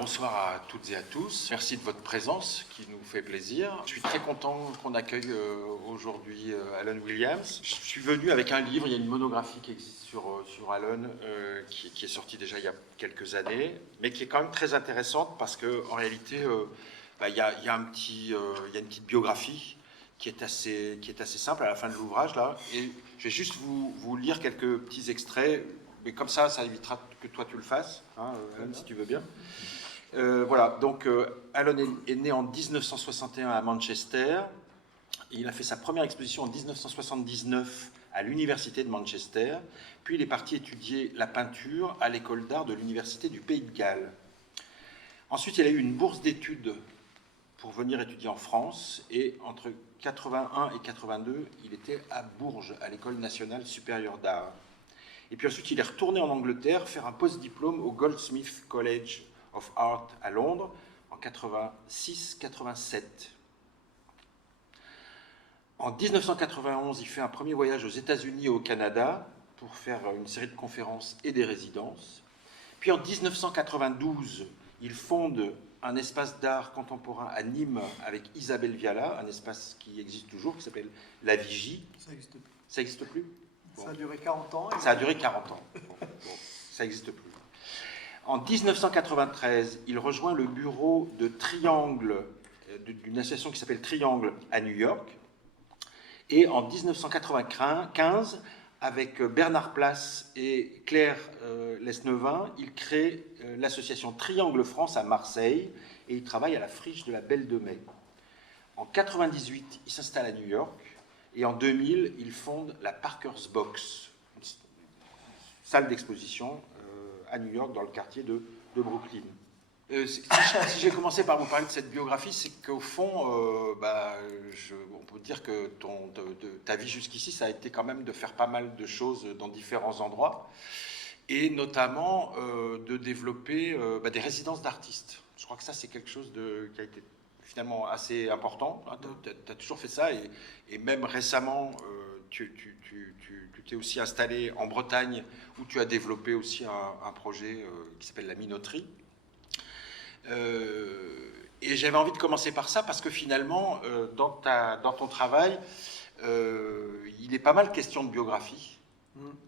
bonsoir à toutes et à tous. Merci de votre présence qui nous fait plaisir. Je suis très content qu'on accueille aujourd'hui Alan Williams. Je suis venu avec un livre, il y a une monographie qui existe sur Alan qui est sortie déjà il y a quelques années, mais qui est quand même très intéressante parce qu'en réalité, il y a une petite biographie qui est assez simple à la fin de l'ouvrage là. Et je vais juste vous lire quelques petits extraits. Mais comme ça évitera que toi tu le fasses, hein, Alan, si tu veux bien. Voilà, donc Alan est né en 1961 à Manchester. Il a fait sa première exposition en 1979 à l'université de Manchester. Puis il est parti étudier la peinture à l'école d'art de l'université du Pays de Galles. Ensuite, il a eu une bourse d'études pour venir étudier en France. Et entre 81 et 82, il était à Bourges, à l'école nationale supérieure d'art. Et puis ensuite, il est retourné en Angleterre faire un post-diplôme au Goldsmiths College of Art à Londres en 86-87. En 1991, il fait un premier voyage aux États-Unis et au Canada pour faire une série de conférences et des résidences. Puis en 1992, il fonde un espace d'art contemporain à Nîmes avec Isabelle Viala, un espace qui existe toujours, qui s'appelle La Vigie. Ça n'existe plus. Ça n'existe plus ? Bon. Ça a duré 40 ans. Ça a duré 40 ans. Bon, ça n'existe plus. En 1993, il rejoint le bureau de Triangle, d'une association qui s'appelle Triangle à New York. Et en 1995, avec Bernard Place et Claire Lesnevin, il crée l'association Triangle France à Marseille et il travaille à la friche de la Belle de Mai. En 1998, il s'installe à New York. Et en 2000, il fonde la Parker's Box, une salle d'exposition à New York, dans le quartier de Brooklyn. Si j'ai commencé par vous parler de cette biographie, c'est qu'au fond, on peut dire que ta vie jusqu'ici, ça a été quand même de faire pas mal de choses dans différents endroits, et notamment de développer des résidences d'artistes. Je crois que ça, c'est quelque chose qui a été finalement assez important. Tu as toujours fait ça, et même récemment, tu t'es aussi installé en Bretagne, où tu as développé aussi un projet qui s'appelle la Minoterie. Et j'avais envie de commencer par ça, parce que finalement, dans ton travail, il est pas mal question de biographie.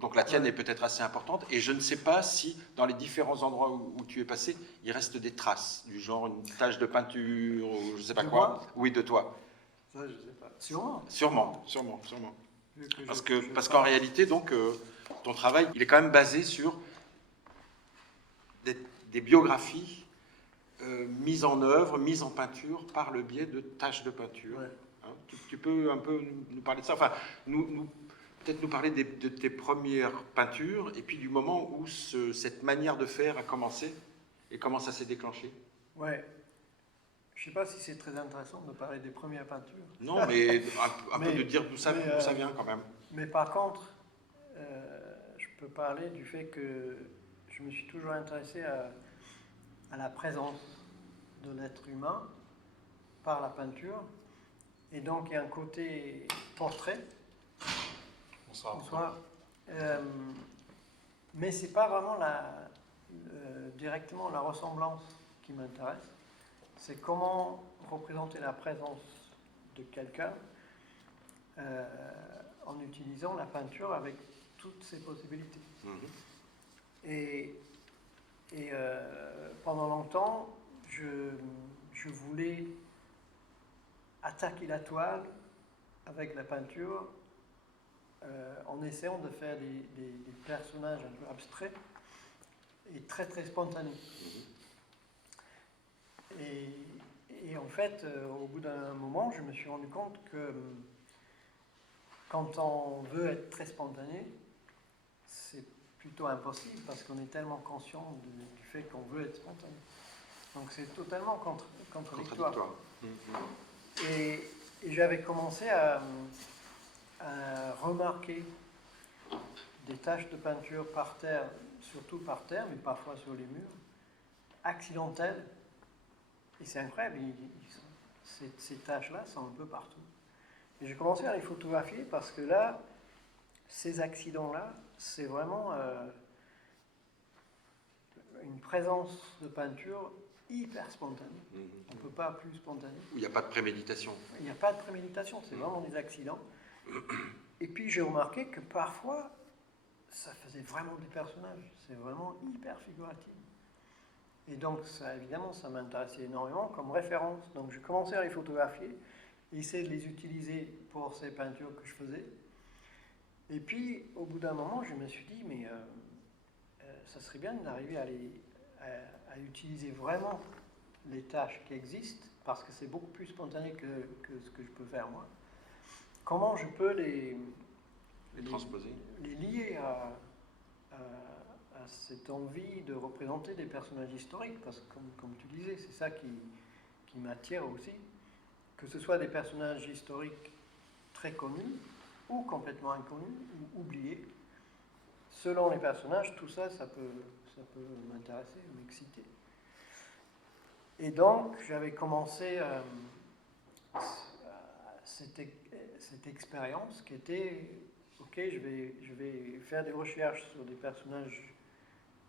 Donc la tienne est peut-être assez importante, et je ne sais pas si dans les différents endroits où tu es passé, il reste des traces, du genre une tache de peinture, ou je ne sais pas quoi. Oui, de toi. Ça, je ne sais pas. Sûrement. Sûrement. Parce qu'en réalité, donc, ton travail, il est quand même basé sur des biographies mises en œuvre, mises en peinture par le biais de taches de peinture. Ouais. Hein, tu peux un peu nous parler de ça, enfin, peut-être nous parler de tes premières peintures, et puis du moment où cette manière de faire a commencé, et comment ça s'est déclenché. Ouais. Je ne sais pas si c'est très intéressant de parler des premières peintures. Non, mais un peu de dire d'où ça vient quand même. Mais par contre, je peux parler du fait que je me suis toujours intéressé à la présence de l'être humain par la peinture. Et donc, il y a un côté portrait. Bonsoir. Mais ce n'est pas vraiment directement la ressemblance qui m'intéresse. C'est comment représenter la présence de quelqu'un en utilisant la peinture avec toutes ses possibilités. Et pendant longtemps, je voulais attaquer la toile avec la peinture en essayant de faire des personnages un peu abstraits et très très spontanés. Et en fait, au bout d'un moment, je me suis rendu compte que quand on veut être très spontané, c'est plutôt impossible parce qu'on est tellement conscient du fait qu'on veut être spontané. Donc c'est totalement contradictoire. Et j'avais commencé à remarquer des taches de peinture par terre, surtout par terre, mais parfois sur les murs, accidentelles. Et c'est incroyable, ces taches-là sont un peu partout. Et j'ai commencé à les photographier parce que là, ces accidents-là, c'est vraiment une présence de peinture hyper spontané. On ne peut pas plus spontané. Où il n'y a pas de préméditation. Il n'y a pas de préméditation, c'est vraiment des accidents. Et puis j'ai remarqué que parfois, ça faisait vraiment des personnages. C'est vraiment hyper figuratif. Et donc, ça, évidemment, ça m'intéressait énormément comme référence. Donc j'ai commencé à les photographier, essayer de les utiliser pour ces peintures que je faisais. Et puis, au bout d'un moment, je me suis dit, mais ça serait bien d'arriver à utiliser vraiment les tâches qui existent, parce que c'est beaucoup plus spontané que ce que je peux faire moi. Comment je peux les transposer, les lier à cette envie de représenter des personnages historiques, parce que comme tu disais, c'est ça qui m'attire aussi, que ce soit des personnages historiques très connus, ou complètement inconnus, ou oubliés. Selon les personnages, tout ça, ça peut m'intéresser, m'exciter. Et donc, j'avais commencé cette expérience qui était, ok, je vais faire des recherches sur des personnages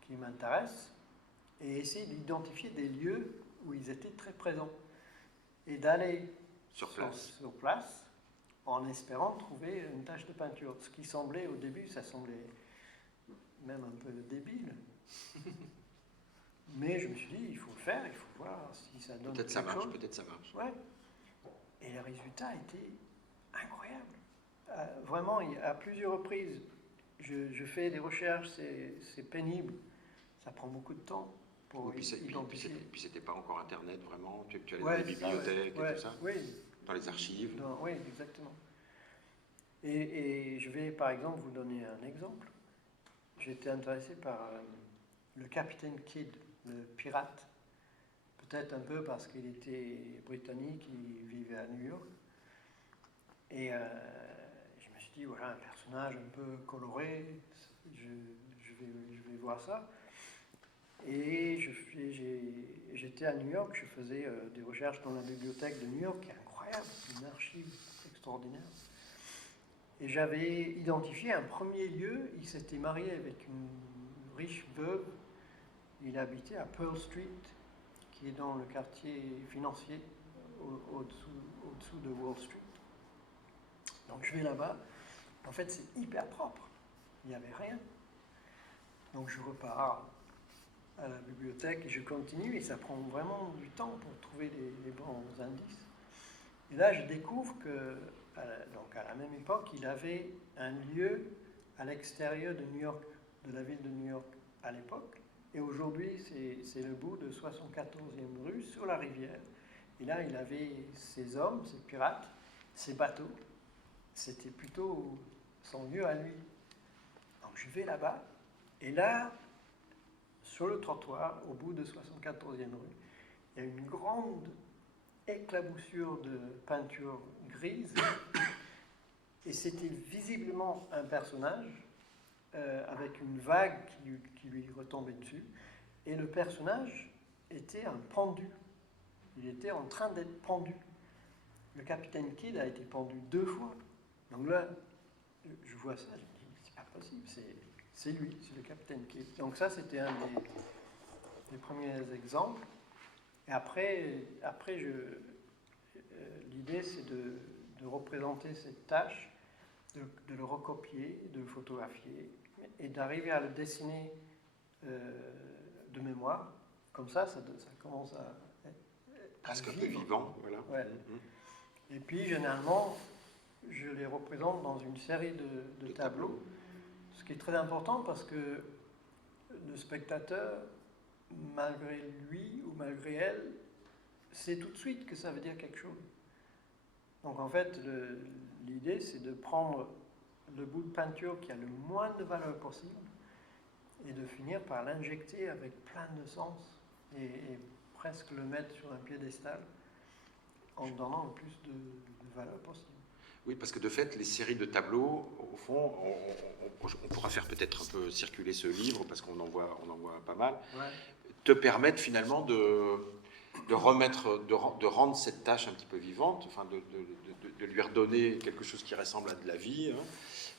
qui m'intéressent et essayer d'identifier des lieux où ils étaient très présents et d'aller sur place en espérant trouver une tache de peinture. Ce qui semblait, au début, ça semblait même un peu débile. Mais je me suis dit, il faut le faire, il faut voir si ça donne peut-être quelque chose. Peut-être ça marche. Ouais. Et le résultat était incroyable. Vraiment, à plusieurs reprises, je fais des recherches, c'est pénible, ça prend beaucoup de temps pour identifier. Puis c'était pas encore Internet vraiment, tu allais Ouais, dans les bibliothèques et tout ça, oui. dans les archives. Oui, exactement. Et je vais par exemple vous donner un exemple. J'étais intéressé par le capitaine Kidd, le pirate. Peut-être un peu parce qu'il était britannique, il vivait à New York. Et je me suis dit, voilà, un personnage un peu coloré, je vais voir ça. Et j'étais à New York, je faisais des recherches dans la bibliothèque de New York, qui est incroyable, une archive extraordinaire. Et j'avais identifié un premier lieu, il s'était marié avec une riche veuve, il habitait à Pearl Street, qui est dans le quartier financier, au-dessous de Wall Street. Donc je vais là-bas, en fait c'est hyper propre, il n'y avait rien. Donc je repars à la bibliothèque et je continue, et ça prend vraiment du temps pour trouver les bons indices. Et là je découvre que, donc à la même époque, il avait un lieu à l'extérieur de New York, de la ville de New York à l'époque, et aujourd'hui c'est le bout de 74e rue sur la rivière. Et là il avait ses hommes, ses pirates, ses bateaux. C'était plutôt son lieu à lui. Donc je vais là-bas, et là, sur le trottoir, au bout de 74e rue, il y a une grande éclaboussure de peinture grise, et c'était visiblement un personnage avec une vague qui lui retombait dessus, et le personnage était un pendu. Il était en train d'être pendu. Le capitaine Kidd a été pendu 2 fois. Donc là, je vois ça, je me dis, c'est pas possible, c'est lui, c'est le capitaine Kidd. Donc ça, c'était un des premiers exemples. Et après l'idée, c'est de représenter cette tâche, de le recopier, de le photographier, et d'arriver à le dessiner de mémoire. Comme ça commence à presque un peu vivant, voilà. Ouais. Et puis, généralement, je les représente dans une série de tableaux, ce qui est très important parce que le spectateur, malgré lui ou malgré elle, sait tout de suite que ça veut dire quelque chose. Donc en fait, l'idée, c'est de prendre le bout de peinture qui a le moins de valeur possible et de finir par l'injecter avec plein de sens et presque le mettre sur un piédestal en donnant le plus de valeur possible. Oui, parce que de fait, les séries de tableaux, au fond, on pourra faire peut-être un peu circuler ce livre, parce qu'on en voit pas mal, ouais. Te permettent finalement de rendre cette tâche un petit peu vivante, enfin de lui redonner quelque chose qui ressemble à de la vie, hein,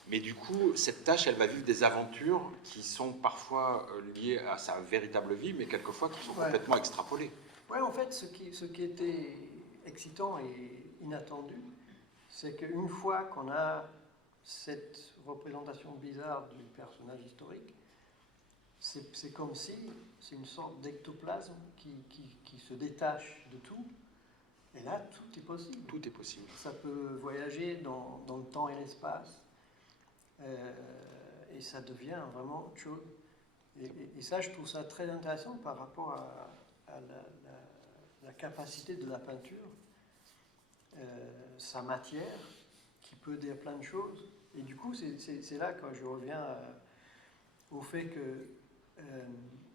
Mais du coup, cette tâche, elle va vivre des aventures qui sont parfois liées à sa véritable vie, mais quelquefois qui sont complètement extrapolées. Oui, en fait, ce qui était excitant et inattendu, c'est qu'une fois qu'on a cette représentation bizarre du personnage historique, c'est comme si c'est une sorte d'ectoplasme qui se détache de tout. Et là, tout est possible. Tout est possible. Ça peut voyager dans le temps et l'espace. Et ça devient vraiment autre chose. Et ça, je trouve ça très intéressant par rapport à la capacité de la peinture, sa matière, qui peut dire plein de choses. Et du coup, c'est là que je reviens au fait que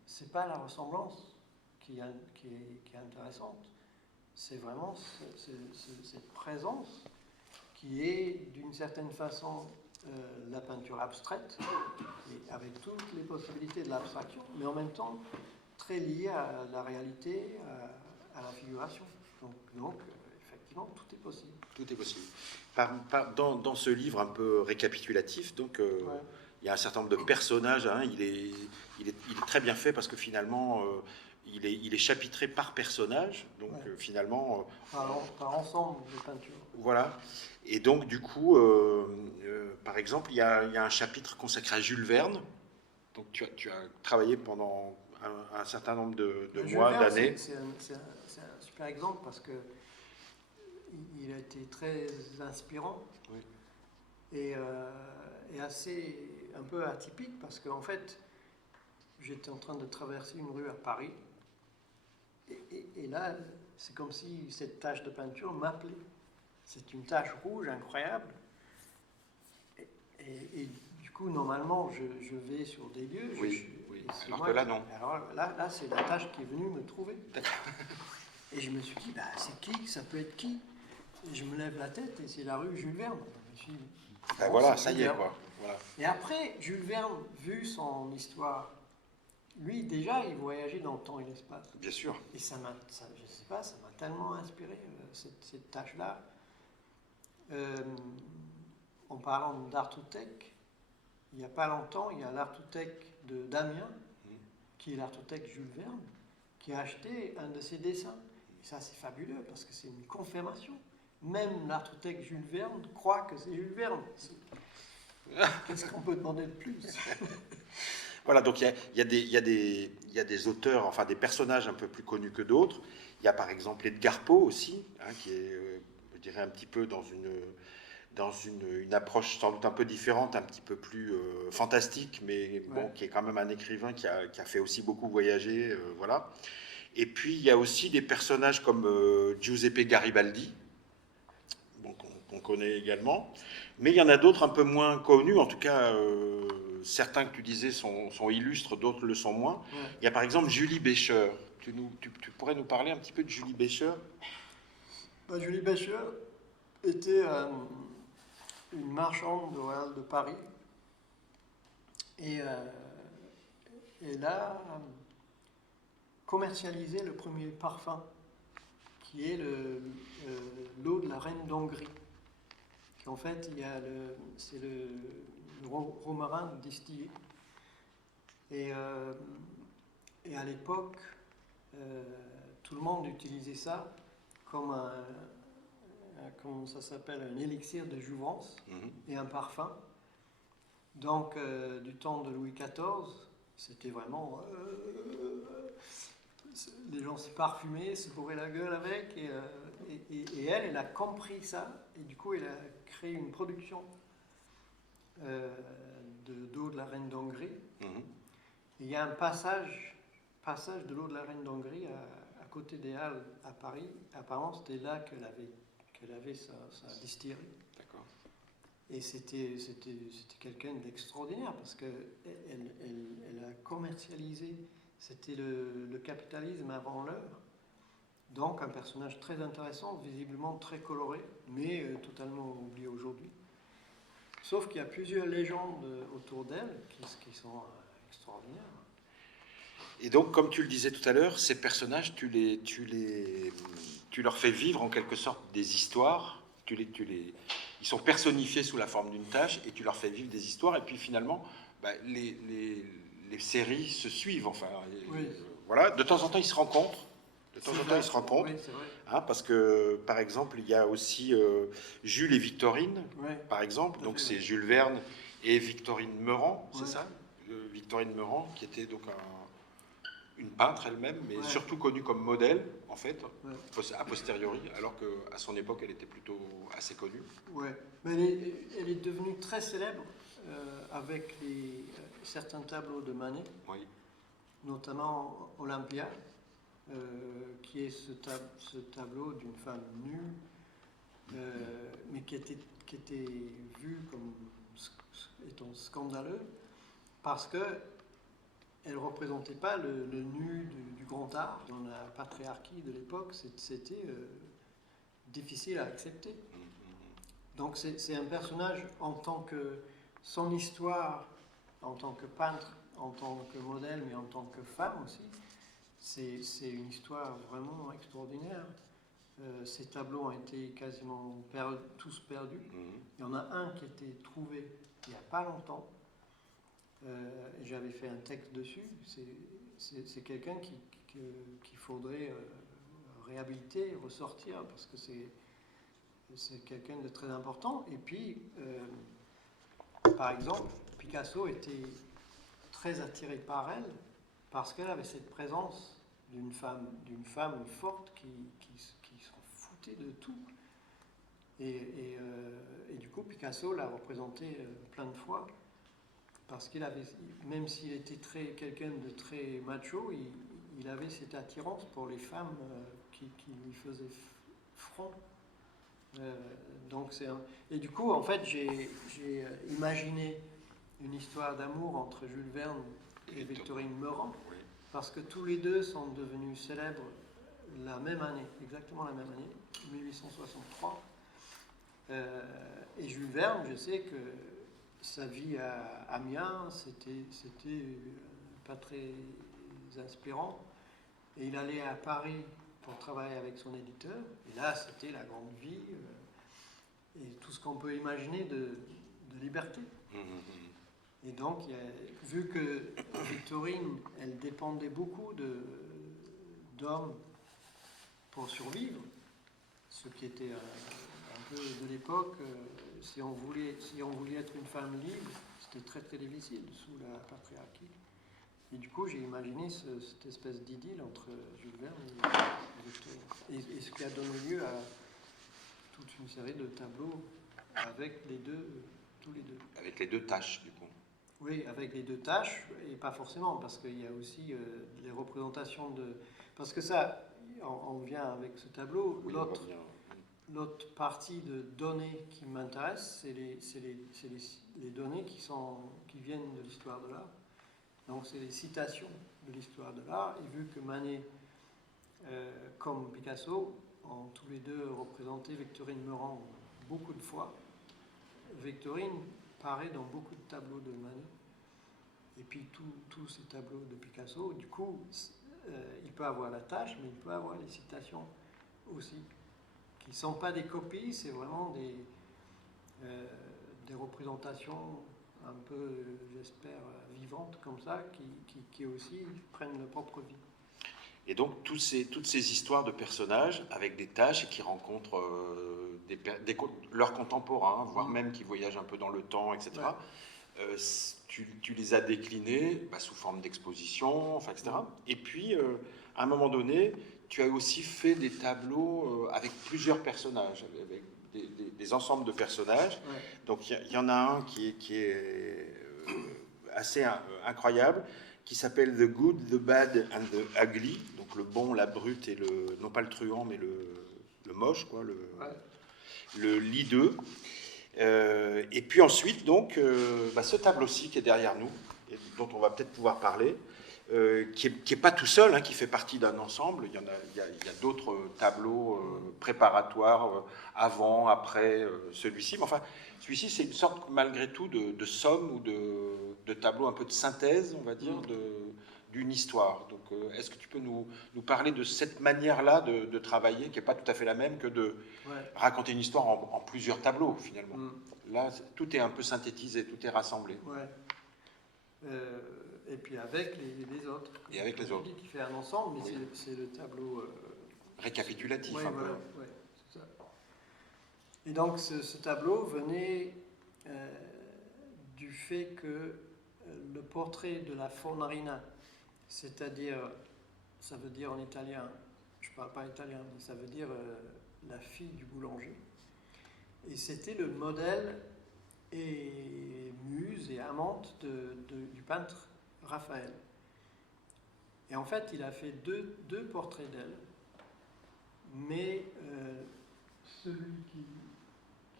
c'est pas la ressemblance qui est intéressante, c'est vraiment cette présence qui est d'une certaine façon la peinture abstraite, et avec toutes les possibilités de l'abstraction, mais en même temps très liée à la réalité, à la figuration. Donc effectivement, tout est possible. Tout est possible. Dans ce livre un peu récapitulatif, donc, il y a un certain nombre de personnages. Hein, il est très bien fait parce que finalement, il est chapitré par personnage. Donc finalement... par ensemble de peintures. Voilà. Et donc, du coup, par exemple, il y a un chapitre consacré à Jules Verne. Donc, tu as travaillé pendant un certain nombre de mois, d'années. C'est un super exemple parce que il a été très inspirant et assez un peu atypique parce qu'en fait, j'étais en train de traverser une rue à Paris et là, c'est comme si cette tache de peinture m'appelait. C'est une tache rouge incroyable. Et du coup, normalement, je vais sur des lieux. Alors que là, non. Alors là, c'est la tache qui est venue me trouver. Et je me suis dit, c'est qui? Ça peut être qui? Et je me lève la tête et c'est la rue Jules Verne. Je me suis dit, voilà, ça y est, quoi. Voilà. Et après, Jules Verne, vu son histoire, lui, déjà, il voyageait dans le temps et l'espace. Bien sûr. Et je sais pas, ça m'a tellement inspiré, cette tâche-là. En parlant d'Artothèque, il n'y a pas longtemps, il y a l'Artothèque d'Amiens, qui est l'Artothèque Jules Verne, qui a acheté un de ses dessins. Et ça, c'est fabuleux, parce que c'est une confirmation. Même l'Artothèque Jules Verne croit que c'est Jules Verne. Qu'est-ce qu'on peut demander de plus? Voilà, donc il y a des auteurs, enfin des personnages un peu plus connus que d'autres. Il y a par exemple Edgar Poe aussi, hein, qui est, je dirais, un petit peu dans une approche sans doute un peu différente, un petit peu plus fantastique, mais bon, qui est quand même un écrivain qui a fait aussi beaucoup voyager, voilà. Et puis il y a aussi des personnages comme Giuseppe Garibaldi, bon, qu'on connaît également, mais il y en a d'autres un peu moins connus, en tout cas certains que tu disais sont illustres, d'autres le sont moins. Il y a par exemple Julie Bécher. Tu pourrais nous parler un petit peu de Julie Bécher? Julie Bécher était une marchande royale de Paris et elle a commercialisé le premier parfum qui est l'eau de la reine d'Hongrie. En fait, c'est le romarin distillé. Et à l'époque, tout le monde utilisait ça comme comment ça s'appelle, un élixir de jouvence et un parfum. Donc, du temps de Louis XIV, c'était vraiment... les gens se parfumaient, se bourraient la gueule avec, et elle a compris ça, et du coup, elle a créé une production d'eau de la reine d'Hongrie. Il y a un passage de l'eau de la reine d'Hongrie à côté des Halles à Paris. Apparemment, c'était là qu'elle avait sa distillerie. D'accord. Et c'était quelqu'un d'extraordinaire parce qu'elle a commercialisé, c'était le capitalisme avant l'heure. Donc un personnage très intéressant, visiblement très coloré, mais totalement oublié aujourd'hui. Sauf qu'il y a plusieurs légendes autour d'elle qui sont extraordinaires. Et donc, comme tu le disais tout à l'heure, ces personnages, tu leur fais vivre en quelque sorte des histoires, tu ils sont personnifiés sous la forme d'une tâche et tu leur fais vivre des histoires. Et puis finalement, les séries se suivent. Enfin, Oui. voilà. De temps en temps, ils se rencontrent. De temps en temps, ils se rencontrent. Oui, c'est vrai. Hein, parce que, par exemple, il y a aussi Jules et Victorine, Ouais. par exemple. Donc, fait, c'est ouais. Jules Verne et Victorine Meurant, c'est Ouais. ça Victorine Meurant, qui était donc une peintre elle-même, mais surtout connue comme modèle, en fait, a posteriori, alors qu'à son époque, elle était plutôt assez connue. Ouais. Mais elle est devenue très célèbre avec certains tableaux de Manet, notamment Olympia, qui est ce tableau d'une femme nue, mais qui était vu comme étant scandaleux, parce que elle ne représentait pas le nu du grand art. Dans la patriarchie de l'époque, c'était difficile à accepter. Donc c'est un personnage en tant que son histoire, en tant que peintre, en tant que modèle, mais en tant que femme aussi, c'est une histoire vraiment extraordinaire. Ces tableaux ont été quasiment tous perdus. Il y en a un qui a été trouvé il n'y a pas longtemps. J'avais fait un texte dessus. C'est quelqu'un qu'il faudrait réhabiliter, ressortir, parce que c'est quelqu'un de très important. Et puis, par exemple, Picasso était très attiré par elle parce qu'elle avait cette présence d'une femme forte qui s'en foutait de tout. Et du coup, Picasso l'a représenté plein de fois parce qu'il avait, même s'il était quelqu'un de très macho, il avait cette attirance pour les femmes qui lui faisaient front. Et du coup, en fait, j'ai imaginé une histoire d'amour entre Jules Verne et Victorine Meurant, parce que tous les deux sont devenus célèbres la même année, exactement la même année, 1863. Et Jules Verne, je sais que sa vie à Amiens, c'était pas très inspirant. Et il allait à Paris pour travailler avec son éditeur. Et là, c'était la grande vie et tout ce qu'on peut imaginer de liberté. Et donc, vu que Victorine, elle dépendait beaucoup d'hommes pour survivre, ce qui était un peu de l'époque, si on voulait être une femme libre, c'était très très difficile sous la patriarchie. Et du coup, j'ai imaginé cette espèce d'idylle entre Jules Verne et Victorine. Et ce qui a donné lieu à toute une série de tableaux avec tous les deux. Avec les deux tâches, du coup. Oui, avec les deux tâches, et pas forcément, parce qu'il y a aussi les représentations de... Parce que ça, on vient avec ce tableau, l'autre partie de données qui m'intéresse, c'est les données qui viennent de l'histoire de l'art. Donc c'est les citations de l'histoire de l'art, et vu que Manet, comme Picasso, ont tous les deux représenté Victorine Meurant beaucoup de fois, Victorine paraît dans beaucoup de tableaux de Manet, et puis tous ces tableaux de Picasso. Du coup, il peut avoir la tâche, mais il peut avoir les citations aussi, qui ne sont pas des copies, c'est vraiment des représentations un peu, j'espère, vivantes comme ça, qui aussi prennent leur propre vie. Et donc, toutes ces histoires de personnages avec des tâches et qui rencontrent leurs contemporains, voire même qui voyagent un peu dans le temps, etc., tu les as déclinés sous forme d'exposition, enfin, etc. Et puis, à un moment donné, tu as aussi fait des tableaux avec plusieurs personnages, avec des ensembles de personnages. Donc, il y en a un qui est assez incroyable, qui s'appelle The Good, The Bad and the Ugly, donc le bon, la brute et non pas le truand, mais le moche, quoi, le l'hideux. Et puis ensuite, donc, ce tableau-ci qui est derrière nous, et dont on va peut-être pouvoir parler, qui est pas tout seul, hein, qui fait partie d'un ensemble. Il y a d'autres tableaux préparatoires avant, après celui-ci. Mais enfin, celui-ci, c'est une sorte, malgré tout, de somme ou de tableau un peu de synthèse, on va dire, d'une histoire. Donc, est-ce que tu peux nous parler de cette manière-là de travailler, qui n'est pas tout à fait la même que de raconter une histoire en plusieurs tableaux, finalement. Là, tout est un peu synthétisé, tout est rassemblé. Et puis avec les autres. Et avec les autres. Qui fait un ensemble, mais c'est le tableau... récapitulatif, un peu. Ouais, c'est ça. Et donc, ce tableau venait du fait que le portrait de la Fornarina, c'est-à-dire, ça veut dire en italien, je ne parle pas italien, mais ça veut dire la fille du boulanger. Et c'était le modèle et muse et amante du peintre Raphaël. Et en fait, il a fait deux portraits d'elle, mais celui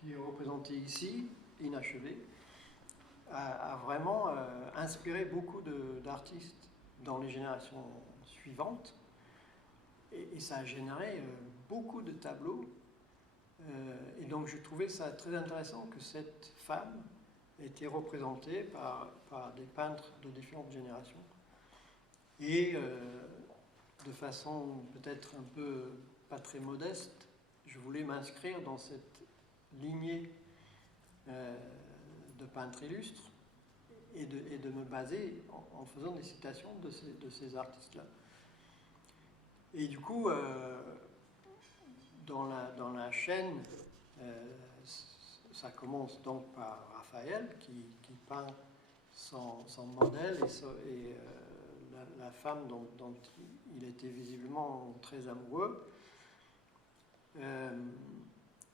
qui est représenté ici, inachevé, a vraiment inspiré beaucoup d'artistes dans les générations suivantes, et ça a généré beaucoup de tableaux. Et donc je trouvais ça très intéressant que cette femme ait été représentée par des peintres de différentes générations, et de façon peut-être un peu pas très modeste, je voulais m'inscrire dans cette lignée de peintres illustres et de me baser en faisant des citations de ces artistes-là. Et du coup, dans la chaîne, ça commence donc par Raphaël qui peint son modèle et la femme dont il était visiblement très amoureux,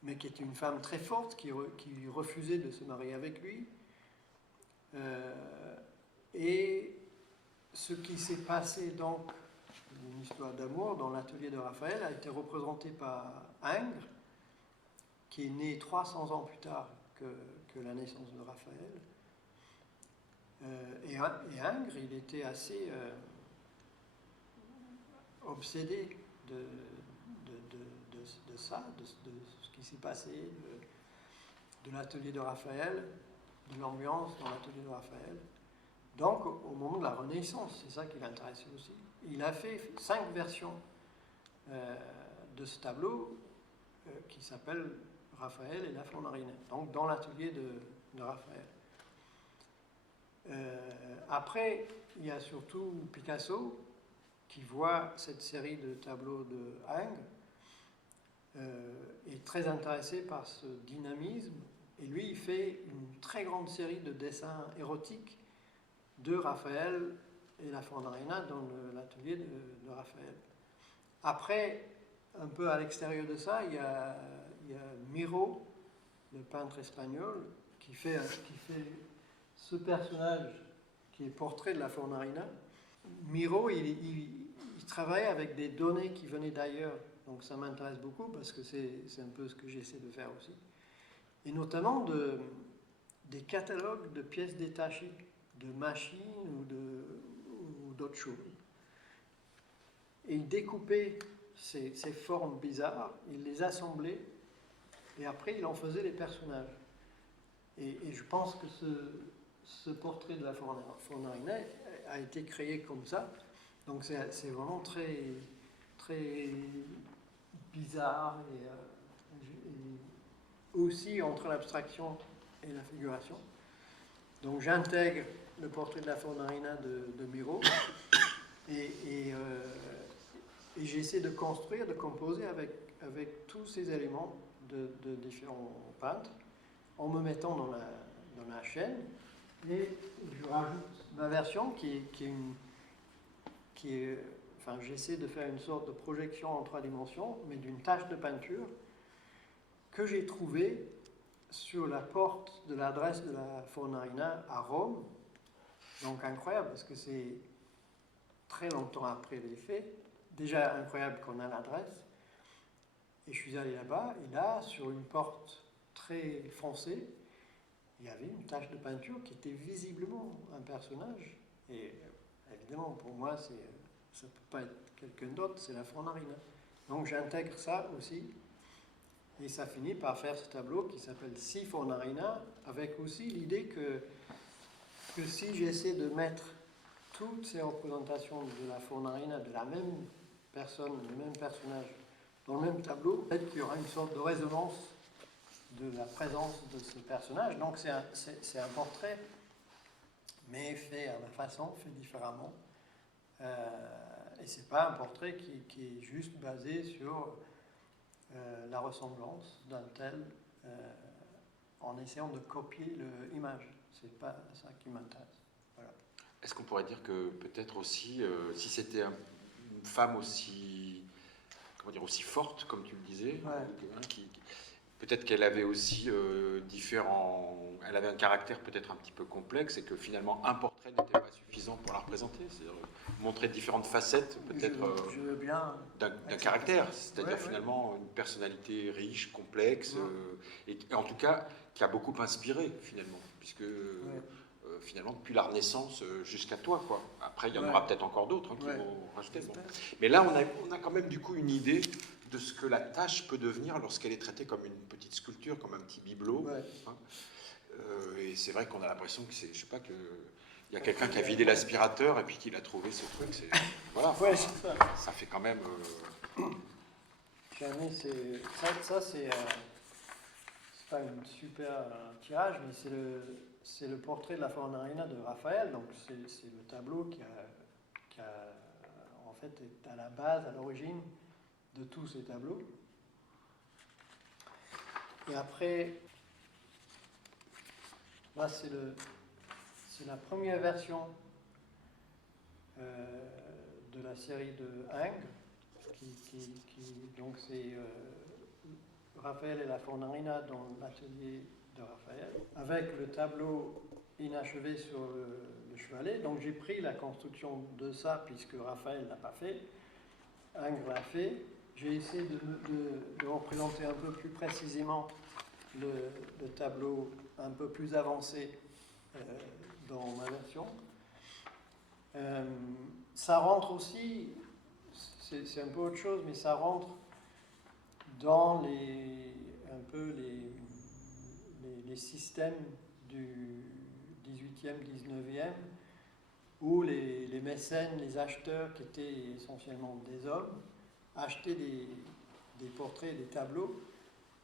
mais qui était une femme très forte qui refusait de se marier avec lui. Et ce qui s'est passé donc, une histoire d'amour dans l'atelier de Raphaël, a été représenté par Ingres, qui est né 300 ans plus tard que la naissance de Raphaël. Et Ingres, il était assez obsédé de ça, de ce qui s'est passé, de l'atelier de Raphaël, de l'ambiance dans l'atelier de Raphaël. Donc, au moment de la Renaissance, c'est ça qui l'intéressait aussi. Il a fait 5 versions de ce tableau qui s'appelle Raphaël et la Fornarina, donc dans l'atelier de Raphaël. Après, il y a surtout Picasso qui voit cette série de tableaux de Ingres, est très intéressé par ce dynamisme, et lui il fait une très grande série de dessins érotiques de Raphaël et la Fornarina dans l'atelier de Raphaël. Après, un peu à l'extérieur de ça, il y a Miro, le peintre espagnol, qui fait ce personnage qui est portrait de la Fornarina. Miro, il travaille avec des données qui venaient d'ailleurs, donc ça m'intéresse beaucoup parce que c'est un peu ce que j'essaie de faire aussi. Et notamment des catalogues de pièces détachées, de machines ou d'autres choses. Et il découpait ces formes bizarres, il les assemblait, et après il en faisait les personnages. Et je pense que ce portrait de la Fornarina a été créé comme ça. Donc c'est vraiment très, très bizarre et aussi entre l'abstraction et la figuration. Donc j'intègre le portrait de la Fornarina de Miro et j'essaie de construire, de composer avec tous ces éléments de différents peintres en me mettant dans la chaîne, et je rajoute ma version enfin, j'essaie de faire une sorte de projection en 3 dimensions, mais d'une tache de peinture que j'ai trouvée sur la porte de l'adresse de la Fornarina à Rome. Donc incroyable, parce que c'est très longtemps après les faits. Déjà incroyable qu'on a l'adresse. Et je suis allé là-bas, et là, sur une porte très foncée, il y avait une tache de peinture qui était visiblement un personnage. Et évidemment, pour moi, ça ne peut pas être quelqu'un d'autre, c'est la Fornarina. Donc j'intègre ça aussi. Et ça finit par faire ce tableau qui s'appelle Si Fornarina, avec aussi l'idée que si j'essaie de mettre toutes ces représentations de la Fornarina, de la même personne, le même personnage, dans le même tableau, peut-être qu'il y aura une sorte de résonance de la présence de ce personnage. Donc c'est un portrait, mais fait à ma façon, fait différemment. Et c'est pas un portrait qui est juste basé sur la ressemblance d'un tel en essayant de copier l'image. C'est pas ça qui m'intéresse. Voilà. Est-ce qu'on pourrait dire que peut-être aussi, si c'était une femme aussi, comment dire, aussi forte, comme tu le disais, peut-être qu'elle avait aussi elle avait un caractère peut-être un petit peu complexe et que finalement un portrait n'était pas suffisant pour la représenter, c'est-à-dire montrer différentes facettes peut-être d'un caractère, c'est-à-dire finalement une personnalité riche, complexe, et en tout cas qui a beaucoup inspiré finalement, puisque finalement depuis la Renaissance jusqu'à toi, quoi. Après il y en aura peut-être encore d'autres qui vont rajouter. Bon. Mais là on a quand même du coup une idée de ce que la tâche peut devenir lorsqu'elle est traitée comme une petite sculpture, comme un petit bibelot. Hein. Et c'est vrai qu'on a l'impression que c'est, je sais pas, que il y a quelqu'un qui a vidé l'aspirateur et puis qu'il a trouvé ce truc. Voilà. Ça fait quand même. Jamais ça c'est pas une super tirage, mais c'est le portrait de la Fornarina de Raphaël. Donc c'est le tableau qui a en fait est à la base, à l'origine de tous ces tableaux. Et après, là c'est la première version de la série de Ingres, donc c'est Raphaël et la Fornarina dans l'atelier de Raphaël, avec le tableau inachevé sur le chevalet. Donc j'ai pris la construction de ça, puisque Raphaël n'a pas fait, Ingres l'a fait. J'ai essayé de représenter un peu plus précisément le tableau un peu plus avancé dans ma version. Ça rentre aussi, c'est un peu autre chose, mais ça rentre dans un peu les systèmes du 18e, 19e, où les mécènes, les acheteurs, qui étaient essentiellement des hommes, achetaient des portraits, des tableaux,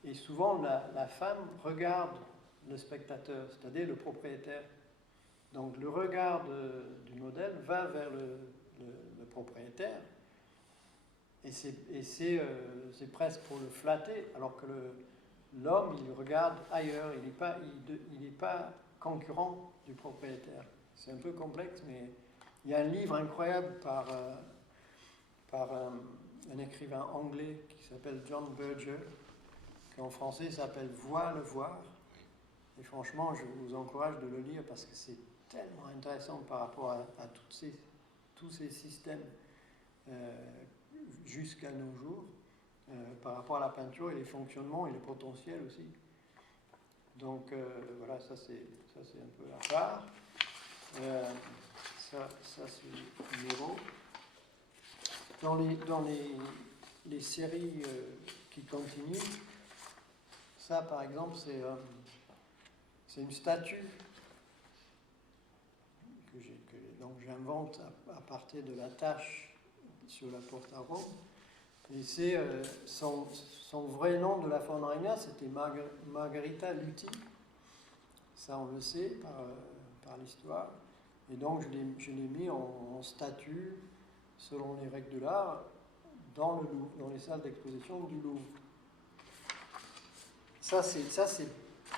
et souvent la femme regarde le spectateur, c'est-à-dire le propriétaire. Donc le regard du modèle va vers le propriétaire, et c'est presque pour le flatter, alors que l'homme, il regarde ailleurs, il n'est pas concurrent du propriétaire. C'est un peu complexe, mais il y a un livre incroyable par un écrivain anglais qui s'appelle John Berger, qui en français s'appelle « Voir le voir ». Et franchement, je vous encourage de le lire parce que c'est tellement intéressant par rapport à tous ces systèmes jusqu'à nos jours, par rapport à la peinture et les fonctionnements et les potentiels aussi. Donc voilà, ça c'est un peu à part. Ça c'est numéro. Dans les séries qui continuent, ça par exemple c'est une statue donc j'invente à partir de la tache sur la porte à Rome. Et c'est son vrai nom de la Fornarina, c'était Margherita Luti. Ça, on le sait par l'histoire. Et donc, je l'ai mis en statue, selon les règles de l'art, dans les salles d'exposition du Louvre. Ça, c'est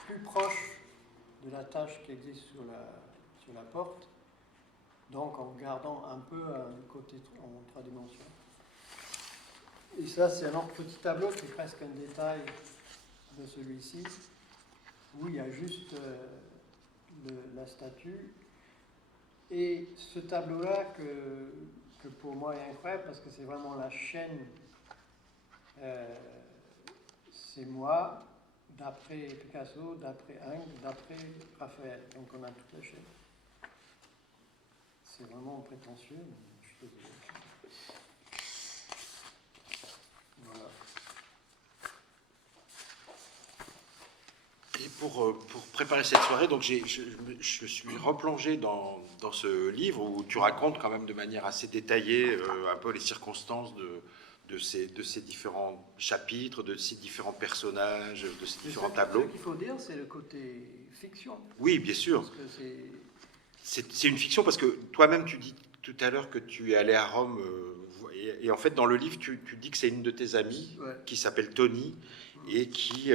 plus proche de la tache qui existe sur la porte, donc en gardant un peu un côté en 3 dimensions. Et ça, c'est un autre petit tableau qui est presque un détail de celui-ci, où il y a juste la statue. Et ce tableau-là, que pour moi est incroyable, parce que c'est vraiment la chaîne, c'est moi, d'après Picasso, d'après Ingres, d'après Raphaël. Donc on a toute la chaîne. C'est vraiment prétentieux, mais je suis désolé. Voilà. Et pour préparer cette soirée, donc je suis replongé dans ce livre où tu racontes quand même de manière assez détaillée un peu les circonstances de ces différents chapitres, de ces différents personnages, de ces différents tableaux. Ce qu'il faut dire, c'est le côté fiction. Oui, bien sûr. Parce que c'est une fiction parce que toi-même tu dis tout à l'heure que tu es allé à Rome et en fait dans le livre tu dis que c'est une de tes amies qui s'appelle Tony et qui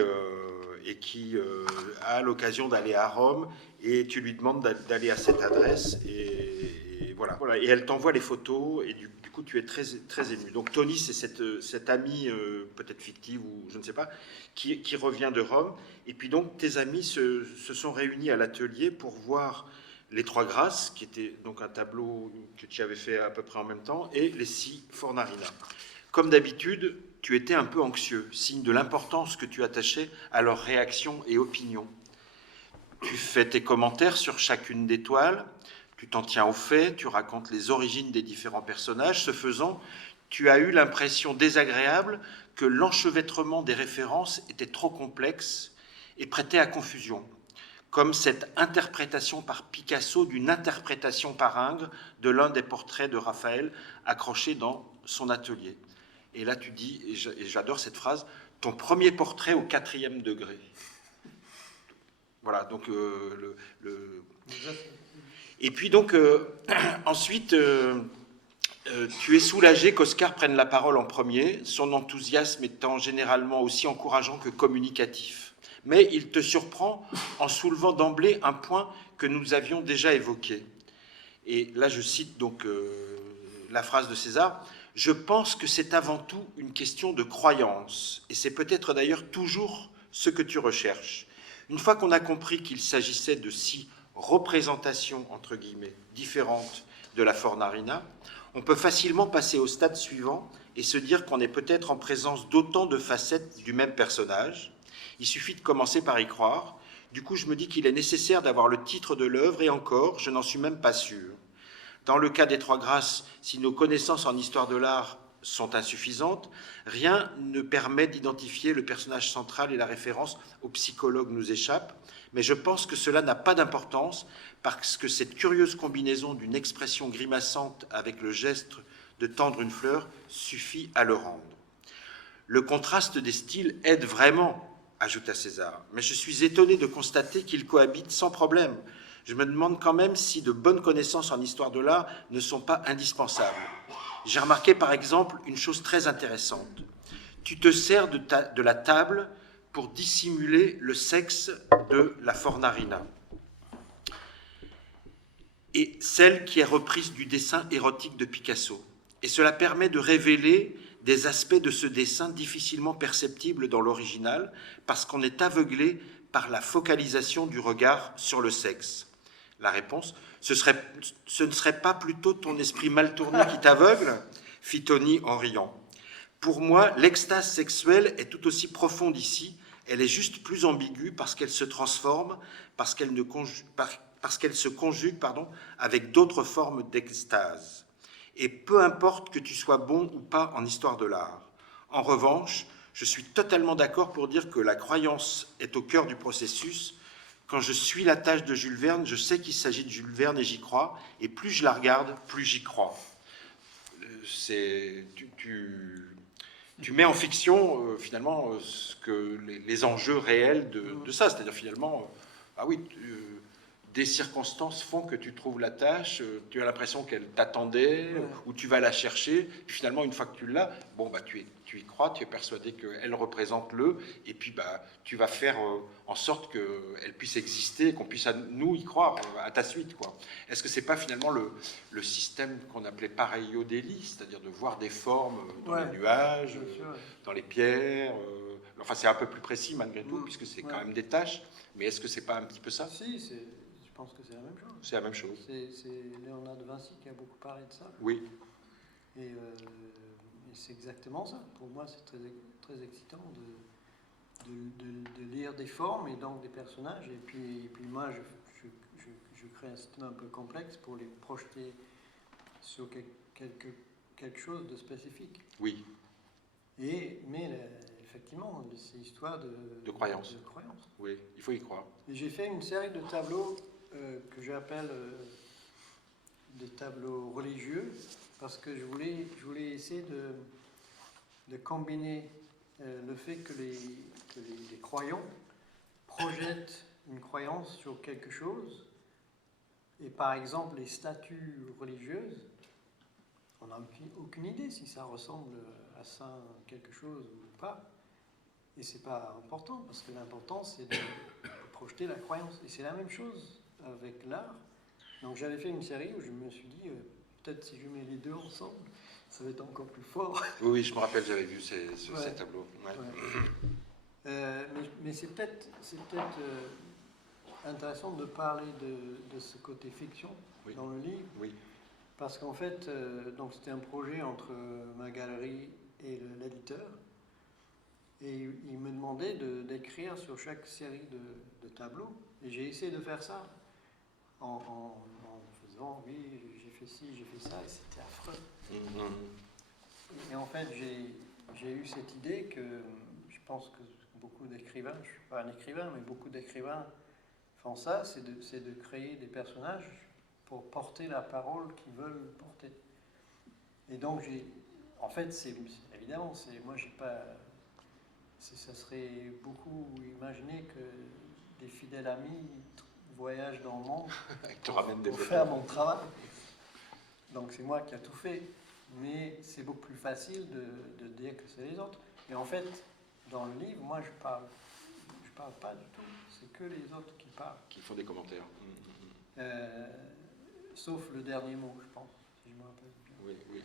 a l'occasion d'aller à Rome et tu lui demandes d'aller à cette adresse et voilà. Et elle t'envoie les photos et du coup tu es très, très ému. Donc Tony c'est cette amie peut-être fictive ou je ne sais pas qui revient de Rome et puis donc tes amis se sont réunis à l'atelier pour voir les Trois Grâces, qui était donc un tableau que tu avais fait à peu près en même temps, et les 6 Fornarina. Comme d'habitude, tu étais un peu anxieux, signe de l'importance que tu attachais à leurs réactions et opinions. Tu fais tes commentaires sur chacune des toiles, tu t'en tiens aux faits, tu racontes les origines des différents personnages. Ce faisant, tu as eu l'impression désagréable que l'enchevêtrement des références était trop complexe et prêtait à confusion, comme cette interprétation par Picasso d'une interprétation par Ingres de l'un des portraits de Raphaël accroché dans son atelier. Et là tu dis, et j'adore cette phrase, ton premier portrait au 4e degré. Voilà, donc Et puis donc, ensuite, tu es soulagé qu'Oscar prenne la parole en premier, son enthousiasme étant généralement aussi encourageant que communicatif. Mais il te surprend en soulevant d'emblée un point que nous avions déjà évoqué. Et là, je cite donc la phrase de César. « Je pense que c'est avant tout une question de croyance, et c'est peut-être d'ailleurs toujours ce que tu recherches. Une fois qu'on a compris qu'il s'agissait de 6 représentations, entre guillemets, différentes de la Fornarina, on peut facilement passer au stade suivant et se dire qu'on est peut-être en présence d'autant de facettes du même personnage. Il suffit de commencer par y croire. Du coup, je me dis qu'il est nécessaire d'avoir le titre de l'œuvre, et encore, je n'en suis même pas sûr. Dans le cas des Trois Grâces, si nos connaissances en histoire de l'art sont insuffisantes, rien ne permet d'identifier le personnage central et la référence au psychologue nous échappe, mais je pense que cela n'a pas d'importance parce que cette curieuse combinaison d'une expression grimaçante avec le geste de tendre une fleur suffit à le rendre. Le contraste des styles aide vraiment, ajouta César, mais je suis étonné de constater qu'ils cohabitent sans problème. Je me demande quand même si de bonnes connaissances en histoire de l'art ne sont pas indispensables. J'ai remarqué par exemple une chose très intéressante. Tu te sers de la table pour dissimuler le sexe de la Fornarina, et celle qui est reprise du dessin érotique de Picasso. Et cela permet de révéler des aspects de ce dessin difficilement perceptibles dans l'original, parce qu'on est aveuglé par la focalisation du regard sur le sexe. La réponse, ce ne serait pas plutôt ton esprit mal tourné qui t'aveugle, fit Tony en riant. Pour moi, l'extase sexuelle est tout aussi profonde ici, elle est juste plus ambiguë parce qu'elle se transforme, parce qu'elle se conjugue avec d'autres formes d'extase. Et peu importe que tu sois bon ou pas en histoire de l'art. En revanche, je suis totalement d'accord pour dire que la croyance est au cœur du processus. Quand je suis la tâche de Jules Verne, je sais qu'il s'agit de Jules Verne et j'y crois, et plus je la regarde, plus j'y crois. Tu mets en fiction, finalement, les enjeux réels de ça. C'est-à-dire, finalement, des circonstances font que tu trouves la tâche, tu as l'impression qu'elle t'attendait, ou tu vas la chercher, puis finalement, une fois que tu l'as, tu y crois, tu es persuadé qu'elle représente et puis tu vas faire en sorte qu'elle puisse exister, qu'on puisse nous y croire à ta suite, quoi. Est-ce que c'est pas finalement le système qu'on appelait pareiodélie, c'est-à-dire de voir des formes dans les nuages, dans les pierres, enfin c'est un peu plus précis malgré tout, puisque c'est quand même des tâches, mais est-ce que c'est pas un petit peu ça? Si, je pense que c'est la même chose. C'est la même chose. C'est Léonard de Vinci qui a beaucoup parlé de ça. Oui. Et c'est exactement ça. Pour moi, c'est très, très excitant de lire des formes et donc des personnages. Et puis moi, je crée un système un peu complexe pour les projeter sur quelque chose de spécifique. Oui. Mais effectivement, c'est histoire De croyance. de croyance. Oui, il faut y croire. Et j'ai fait une série de tableaux que j'appelle des tableaux religieux, parce que je voulais essayer de combiner le fait que les croyants projettent une croyance sur quelque chose, et par exemple les statues religieuses, on n'a aucune idée si ça ressemble à ça quelque chose ou pas, et c'est pas important, parce que l'important c'est de projeter la croyance, et c'est la même chose avec l'art. Donc j'avais fait une série où je me suis dit, peut-être si je mets les deux ensemble, ça va être encore plus fort. Oui, je me rappelle, j'avais vu ces Ouais. tableaux. Ouais. Ouais. Mais c'est peut-être intéressant de parler de ce côté fiction Oui. dans le livre, Oui. parce qu'en fait, donc c'était un projet entre ma galerie et l'éditeur, et il me demandait d'écrire sur chaque série de tableaux, et j'ai essayé de faire ça en faisant, oui, j'ai fait ci, j'ai fait ça, et c'était affreux. Et en fait, j'ai eu cette idée que je pense que beaucoup d'écrivains, je ne suis pas un écrivain, mais beaucoup d'écrivains font ça, c'est de créer des personnages pour porter la parole qu'ils veulent porter. Et donc, en fait, évidemment, moi, j'ai pas, ça serait beaucoup imaginer que des fidèles amis voyagent dans le monde pour faire mon travail. Donc, c'est moi qui ai tout fait. Mais c'est beaucoup plus facile de dire que c'est les autres. Et en fait, dans le livre, moi, je parle pas du tout. C'est que les autres qui parlent. Qui font des commentaires. Sauf le dernier mot, je pense, si je me rappelle bien. Oui, oui.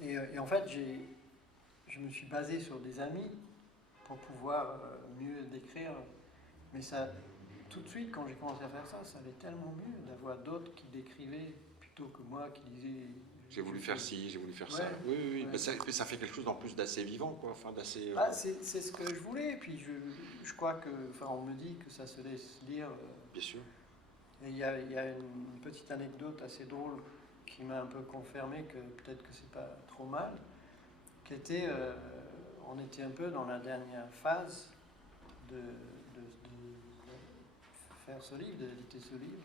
Et en fait, je me suis basé sur des amis pour pouvoir mieux décrire. Mais ça, tout de suite, quand j'ai commencé à faire ça, ça allait tellement mieux d'avoir d'autres qui décrivaient plutôt que moi qui disais... J'ai voulu faire ci, j'ai voulu faire Ouais, ça. Oui, oui, oui. ouais. Mais ça fait quelque chose en plus d'assez vivant, quoi. Enfin, d'assez. C'est ce que je voulais. Et puis je crois que, enfin, on me dit que ça se laisse lire. Bien sûr. Et il y a une petite anecdote assez drôle qui m'a un peu confirmé que peut-être que c'est pas trop mal. Qui était, on était un peu dans la dernière phase de faire ce livre, d'éditer ce livre.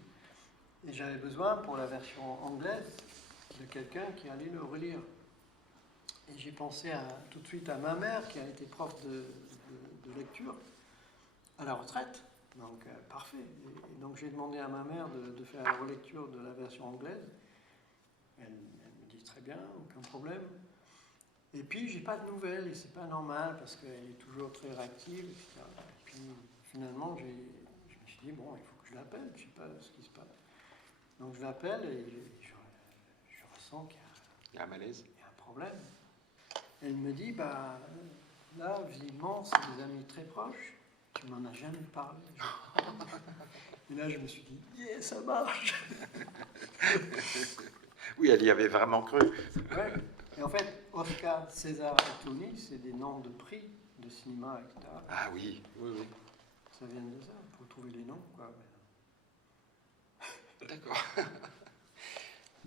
Et j'avais besoin pour la version anglaise de quelqu'un qui allait le relire. Et j'ai pensé tout de suite à ma mère qui a été prof de lecture à la retraite. Donc parfait. Et donc j'ai demandé à ma mère de faire la relecture de la version anglaise. Elle me dit très bien, aucun problème. Et puis j'ai pas de nouvelles et c'est pas normal parce qu'elle est toujours très réactive, etc. Et puis finalement je me suis dit bon, il faut que je l'appelle, je sais pas ce qui se passe. Donc je l'appelle et je ressens qu'il y a un malaise. Il y a un problème. Elle me dit bah là visiblement c'est des amis très proches. Tu m'en as jamais parlé. Et là, je me suis dit, yeah, ça marche. Oui, elle y avait vraiment cru. Ouais. Et en fait, Oscar, César et Tony, c'est des noms de prix de cinéma, etc. Ah oui, oui, oui. Ça vient de ça, il faut trouver les noms, quoi. D'accord.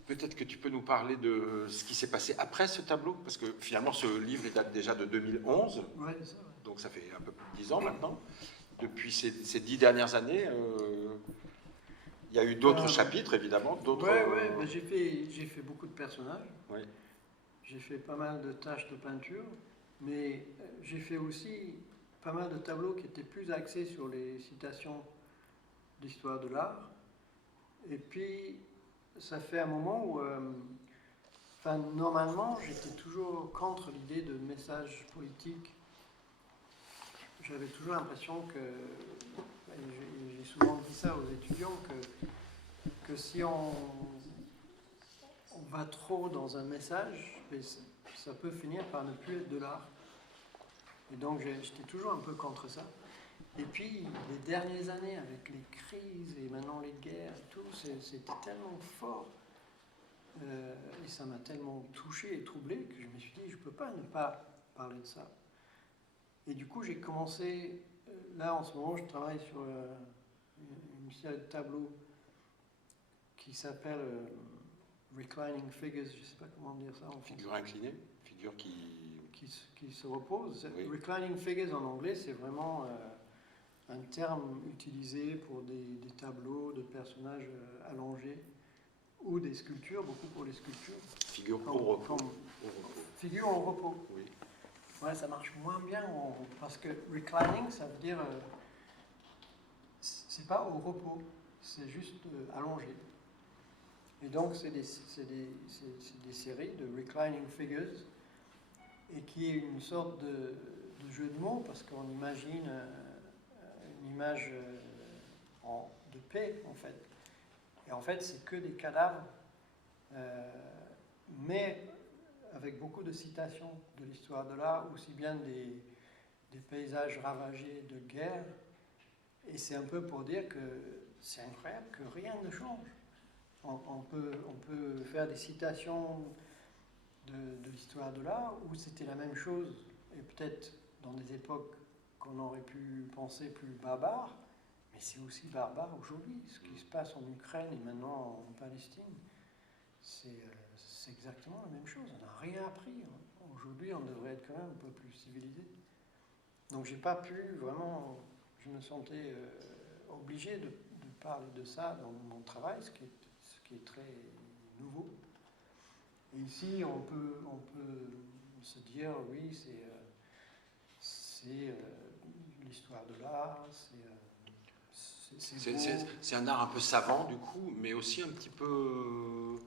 Peut-être que tu peux nous parler de ce qui s'est passé après ce tableau, parce que finalement, ce livre il date déjà de 2011. Ouais, c'est ça. Ouais. Donc ça fait un peu plus de 10 ans maintenant. Depuis ces 10 dernières années, il y a eu d'autres chapitres, évidemment. Ouais, j'ai fait beaucoup de personnages. Ouais. J'ai fait pas mal de tâches de peinture, mais j'ai fait aussi pas mal de tableaux qui étaient plus axés sur les citations d'histoire de l'art. Et puis, ça fait un moment où... normalement, j'étais toujours contre l'idée de message politique. J'avais toujours l'impression que, j'ai souvent dit ça aux étudiants, que si on va trop dans un message, ça peut finir par ne plus être de l'art. Et donc j'étais toujours un peu contre ça. Et puis les dernières années avec les crises et maintenant les guerres et tout, c'était tellement fort et ça m'a tellement touché et troublé que je me suis dit je ne peux pas ne pas parler de ça. Et du coup, j'ai commencé, là en ce moment, je travaille sur une série de tableaux qui s'appelle Reclining Figures, je ne sais pas comment dire ça en français. Figure inclinée, figure qui se reposent. Oui. Reclining figures en anglais, c'est vraiment un terme utilisé pour des tableaux de personnages allongés ou des sculptures, beaucoup pour les sculptures. Figure au repos. Figure au repos. Oui. Ouais, ça marche moins bien parce que reclining, ça veut dire c'est pas au repos, c'est juste allongé. Et donc c'est des séries de reclining figures et qui est une sorte de jeu de mots parce qu'on imagine une image de paix en fait. Et en fait c'est que des cadavres, mais avec beaucoup de citations de l'histoire de l'art, aussi bien des paysages ravagés de guerre. Et c'est un peu pour dire que c'est incroyable que rien ne change. On peut faire des citations de l'histoire de l'art où c'était la même chose, et peut-être dans des époques qu'on aurait pu penser plus barbares, mais c'est aussi barbare aujourd'hui. Ce qui se passe en Ukraine et maintenant en Palestine, c'est exactement la même chose. On n'a rien appris. Aujourd'hui, on devrait être quand même un peu plus civilisé. Donc, j'ai pas pu vraiment. Je me sentais obligé de parler de ça dans mon travail, ce qui est très nouveau. Et ici, on peut se dire, oui, c'est l'histoire de l'art, c'est un art un peu savant du coup, mais aussi un petit peu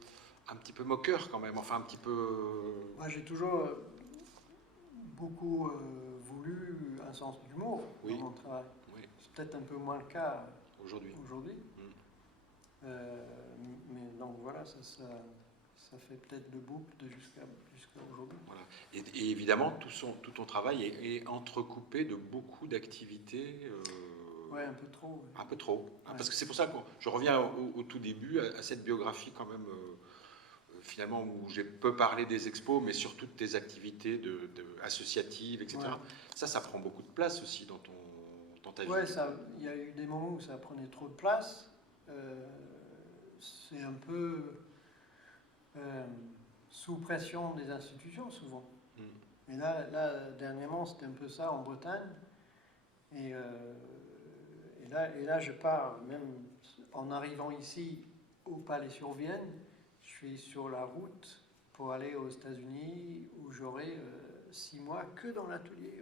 moqueur quand même, enfin un petit peu... Moi, j'ai toujours beaucoup voulu un sens d'humour dans mon travail. Oui. C'est peut-être un peu moins le cas aujourd'hui. Mais donc voilà, ça fait peut-être le boucle jusqu'à aujourd'hui. Voilà. Et évidemment, tout ton travail est entrecoupé de beaucoup d'activités. Ouais, un peu trop. Un peu trop. Ouais. Parce que c'est pour ça que je reviens au tout début, à cette biographie quand même, finalement, où j'ai peu parlé des expos, mais surtout de tes activités associatives, etc. Ouais. Ça prend beaucoup de place aussi dans ta vie. Ouais, il y a eu des moments où ça prenait trop de place. C'est un peu sous pression des institutions, souvent. Et là, dernièrement, c'était un peu ça en Bretagne. Et là, je pars, même en arrivant ici au Palais-sur-Vienne, je suis sur la route pour aller aux États-Unis, où j'aurai 6 mois que dans l'atelier,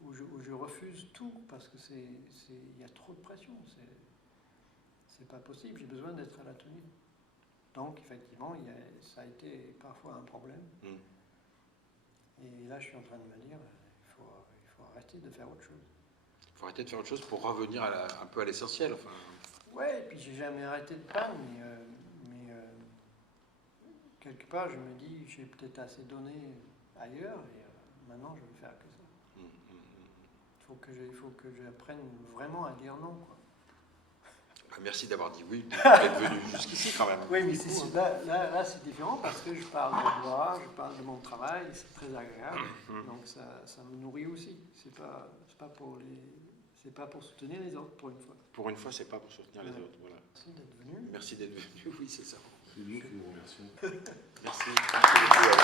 où je refuse tout, parce que il y a trop de pression. C'est pas possible, j'ai besoin d'être à l'atelier. Donc, effectivement, ça a été parfois un problème. Et là, je suis en train de me dire, il faut arrêter de faire autre chose. Il faut arrêter de faire autre chose pour revenir un peu à l'essentiel. Enfin. Ouais, et puis j'ai jamais arrêté de peindre, mais quelque part, je me dis, j'ai peut-être assez donné ailleurs, et maintenant, je vais faire que ça. Il faut que j'apprenne vraiment à dire non, quoi. Merci d'avoir dit oui, d'être venu jusqu'ici quand même. Oui, mais là c'est différent parce que je parle de moi, je parle de mon travail, c'est très agréable. Donc ça me nourrit aussi. C'est pas pour soutenir les autres, pour une fois. Pour une fois, c'est pas pour soutenir les autres. Voilà. Merci d'être venu. Merci d'être venu, oui, c'est ça. C'est nous qui vous remercions. Merci beaucoup.